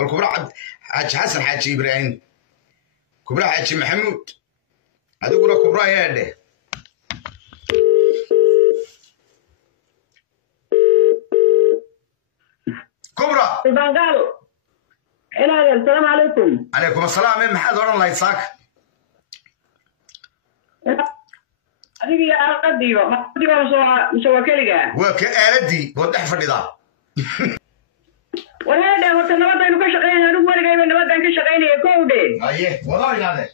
الكبرى حاج حسن حاج إبراهيم كبرى حاج محمود هذا يقول كبرى يا ده كبرى البنغال السلام عليكم. عليكم السلام من محد ورا الله يساك أديك يا قديو ما أديك مش وكيلك وكآلتي وضح فريضة وهذا هو النبض إنه كشقين أنا أقول لك إنه النبض إنه كشقين يكودي أيه والله هذا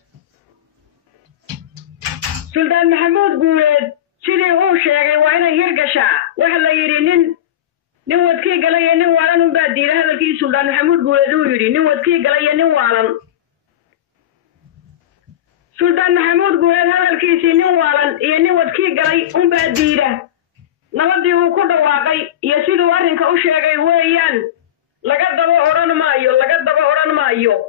سلطان محمود قول سيدي هو شيء وأنا يرجع وحلا يرينين نود كي قليا نوعاً وبعدين هذا كي سلطان محمود قول يري نود كي قليا نوعاً سلطان محمود قول هذا الكيس نوعاً نود كي قليا وبعدين نبضي وكل واقعي يسيد وارن كوشيء ويان لقد دبوا أوران مايو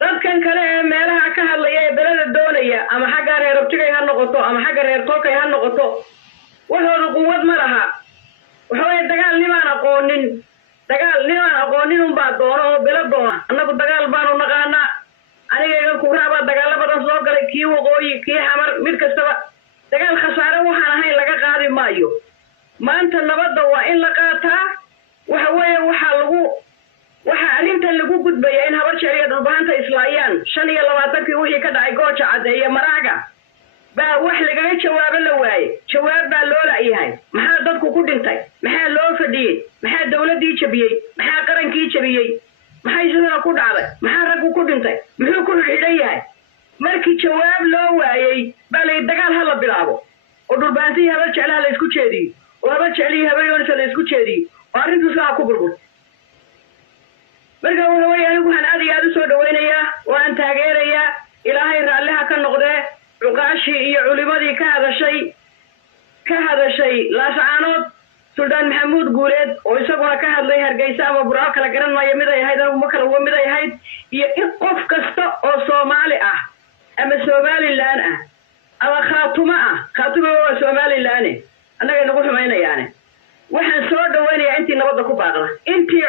dadkan kale meelaha ka hadlaya belada doonaya ama xagga reer rabtiga ha noqoto ama xagga reer tolka ha noqoto waxoodu quwad ma laha waxay dagaal nimaan aqoonin un baa doono oo bela doona annagu dagaal baanu naqaana aniga iga ku raaba dagaal badan soo galay kii waqooyi kii xamar mid kastaba dagaal khasaare waxaan ahayn laga qaadi maayo maanta nabadda waa in la qaataa waxa weeye waxa arinta lagu gudbaya in habar jariya dhulbaanta islaayaan 25 wixii ka dhacay gooja cadeeya maraaga baa wax laga jawaabo la waayay jawaab baa loo laayahay maxaa dadku ku dhintay maxaa loo fadhiyay maxaa dawladii jabiyay maxaa qarankii jabiyay maxay sidoo ku dhacday maxaa raggu ku dhintay muxuu ku xidhan yahay markii jawaab loo waayay baa la dagaal hala bilaabo oo dhulbaantii habar jeclaha la isku jeediyo oo habar jeclii habar yoonisa la isku jeediyo oo arintu saa ku burbur marka waxa anigu waxaan aad iyo aad u soo dhaweynayaa waan taageerayaa ilaahay raalliha ka noqdee cuqaashi iyo culimadii ka hadashay laascaanood suldaan maxamuud guuleed oo isaguna ka hadlay hargeysa ama buraal kala garan maayo mid ay ahayd ama kala uga mid ay ahayd iyo in qof kasta oo Soomaali ah ama Somaliland ah ama khaatuma waa Somaliland annaga nagu xumaynayaan waxaan soo dhaweynayaa intii nabadda ku baaqda intii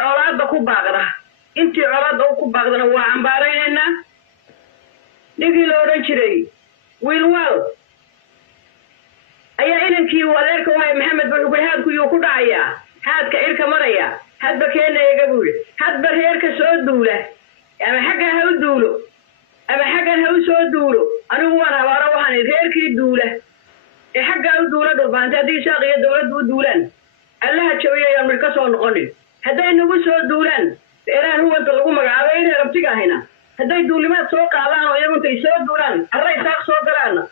colaadda ku baaqdana waa ambaaraynayna nigii loo oran jiray wiilwal ayaa inankii wadeerka wahay maxamed buxuhaadku yuu ku dhacayaa haadka irka maraya hadba keenayaga buuri hadba reerka soo duula ama xagga ha u duulo ama xaggan ha u soo duulo anigu waan habaaro waxaan reerkii duula ee xagga u duula dhulbaanta haddii shaaqiyo dowladdu u duulaan allaha jawiyayaan mid ka soo noqonin hadday nagu soo duulaan eeraan huwanta lagu magacaabay inay rabtiga ahayna hadday duulimaad soo qaadaan oo iyagu intay soo duulaan array saaq soo galaana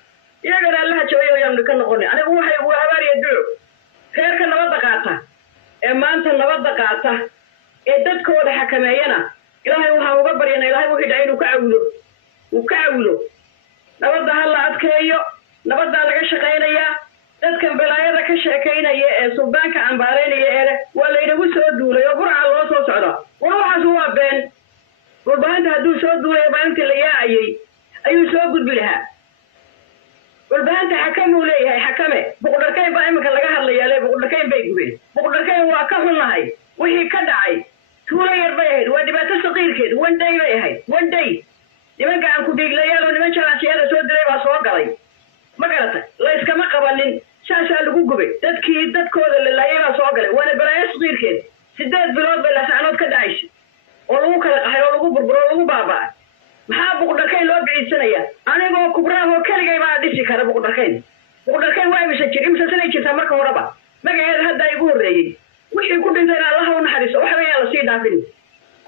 iyagana allaha jawiyayaan mid ka noqonin anigu waxay ugu habaariya duco reerka nabadda qaata ee maanta nabadda qaata ee dadkooda xakameeyana ilaahay waxaan uga baryana ilaahay wixii dhacay inuu ka cawilo nabadda ha la adkeeyo nabaddaa laga shaqaynayaa dadkan balaayada ka sheekaynaya ee suldaanka ambaaraynaya ee waa laynagu soo duulay oo burca loo soo socda waxaas waa been dhulbaanta hadduu soo duulay maalintii la yaacayay ayuu soo gudbi lahaa dhulbaanta xakamuu leeyahay xakame buqdharkayn baa iminka laga hadlayaa buqdharkayn bay gubeen buqdharkayn waa ka xunnahay wixii ka dhacay tuulo yar bay ahayd waa dhibaato saqiirkeed one day bay ahayd one day nimanka aan ku dhiiglayaal oo niman jalaasiyada soo diray baa soo galay ma garatay la iskama qabanin saasaa lagu gubay dadkooda la laayay baa soo galay waana balaayo saqiirkeed 8 bilood bay laascaanood ka dhacaysay oo lagu kala qaxay oo lagu burburo oo lagu baaba'ay maxaa buqdharkayn loo biciidsanaya anigoo kubraahoo keligay baa dhisi kara buqdharkayn waa imisa sanay jirtaa marka horeba magaceeda hadda igu horreeyey wixii ku dhintayna allaha u naxariiso waxba yaa lasii dhaafin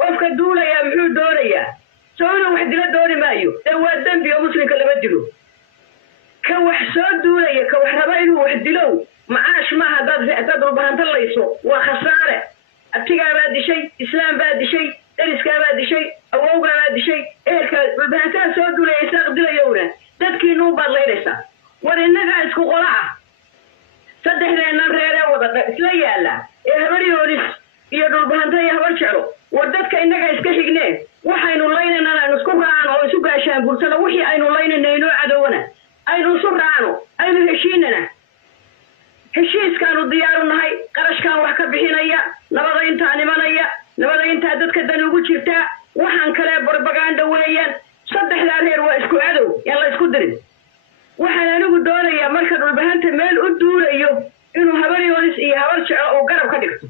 qofka duulayaa muxuu doonayaa soo inuu wax dila dooni maayo ee waa dembi oo muslimka lama dilo ka wax soo duulaya ka wax raba inuu wax dilow macaash maaha haddaad dhulbahanta layso waa khasaare abtigaa baa dishay islaam baa dishay deriskaa baa dishay awowgaa baa dishay ehelkaa dhulbahantaa soo duulaya isaaq dilayowna dadkiinuu baad laynaysaa war innagaa isku qola ah saddexdeennan reeree wada isla yaalla ee habar yoonis iyo dhulbahanta iyo habar jeclo war dadka innaga iska xignee waxaynu laynaynana aynu isku raacno oo isu gaashaan gursano wixii aynu laynayna inoo cadowana aynu isu raacno aynu heshiinana heshiiskaanu diyaaru nahay qarashkaan wax ka bixinaya nabada intaan imanaya jirtaa waxaan kale propaganda weeyaan saddexdaa reer waa isku cadow yaan la isku dirin waxaan anigu doonayaa marka dhulbahanta meel u duulayo inuu habar yoonis iyo habar jeclo oo garab ka dhigto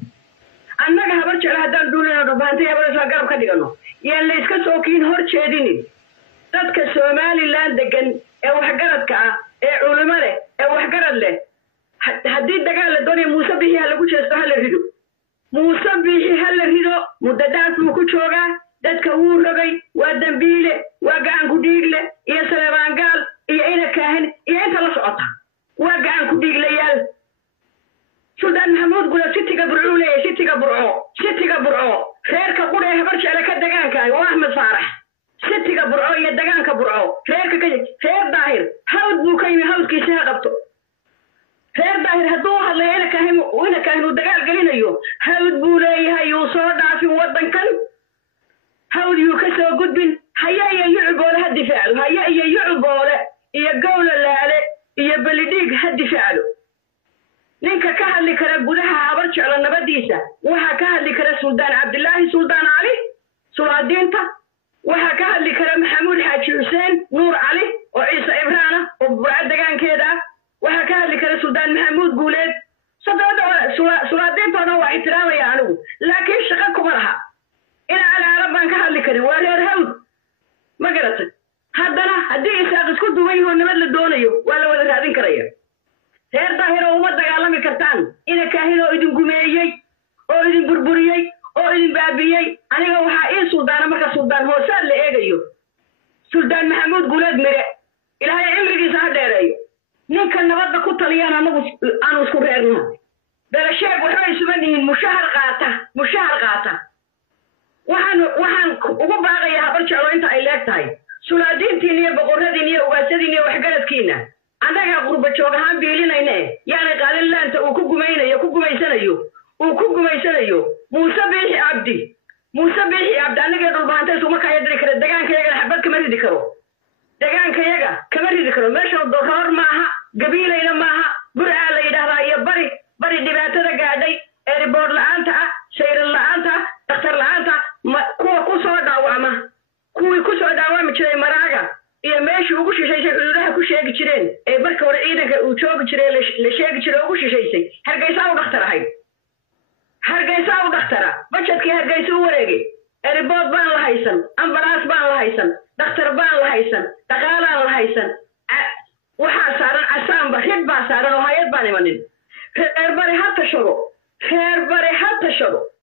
annaga habar jeclo haddaan duulano dhulbahantay habar yoonis garab ka dhigano yaan la iska sookiin hor jeedinin dadka Somaliland degan ee waxgaradka ah ee culimo leh ee waxgarad leh haddii dagaal la doonayo Muuse Bixi ha lagu jeesto ha la rido Muuse Bixi ha la rido muddadaas uu ku joogaa dadka wuu rogay waa dambiile waa gacan ku dhiigle iyo Saleebaan Gaal iyo ina kaahin iyo inta la socota waa gacan ku dhiiglayaal Suldaan Maxamuud Gula sitiga burco reerka qudhe habar jeclo ka dagaanka waa Ahmed Faarax sitiga burco iyo dagaanka burco reerka ka reer daahir hawd buu ka yimi hawdkiisa qabto reer daahir hadduu hadlayo ina kaahin uu dagaal gelinayo hawd buu leeyahay uu soo dhaafin wadankan hawd yuu ka soo gudbin haya iyo yucboole ha difaacdo haya iyo yucboole iyo gowla laale iyo balidhiig ha difaacdo ninka ka hadli kara gudaha habar jeclo nabadiisa waxa ka hadli kara Suldaan Cabdillaahi Suldaan Ali Sulaadiinta waxa ka hadli kara Maxamuud Xaaji Xuseen Nuur Ali oo Ciise Ibraana oo burcad degaankeeda waxa ka hadli kara Suldaan Maxamuud Guuleed sababta Sulaadiinta waa ixtiraamaya anigu laakiin shaqo kuma laha ina ala arabaan ka hadli karin waa reer hawd ma garatay haddana haddii isaaq isku duwan yahay nabad la doonayo waa la wada raadin karaya reer daahir oo uma dagaalami kartaan ina kaahin oo idin gumeeyay oo idin burburiyay oo idin baabiyay aniga waxa ii suldaana marka suldaan hoosaad la eegayo Suldaan Maxamuud Guuleed mire ilaahay cimrigiisa ha dheereeyo ninka nabadda ku taliyaan anagu aan isku reerno darasheeg waxay isuban yihiin mushahar qaata waxaan ugu baaqayaa habar jeclo inta ay leegtahay sulaadiintiin iyo boqoradiin iyo ugaasadiin iyo waxgaradkiina annaga qurba joog ahaan biilinayne yaani qaalin laanta uu ku gumaysanayo Muuse Bixi Cabdi anaga dhulbaantay suma ka yadri kara degaankayaga xabad kama ridi karo meesha dooror maaha gabiilayna maaha burca la yiraahdaa iyo bari dhibaatada gaadhay ee report la'aanta ah shayr la'aanta dhakhtar la'aanta kuwa ku soo dhaawami jiray maraaga iyo meeshii ugu shisheysay xuduudaha ku sheegi jireen ee marka hore ciidanka uu joogi jiray la sheegi jiray ugu shisheysay Hargeysa u dhakhtar budgetkii Hargeysa u wareegay report baan la haysan ambulance baan la haysan dhakhtar baan la haysan dhaqaalaan la haysan waxa saaran asaanba xid baa saaran oo hay'ad baan imanin reer bari ha tashado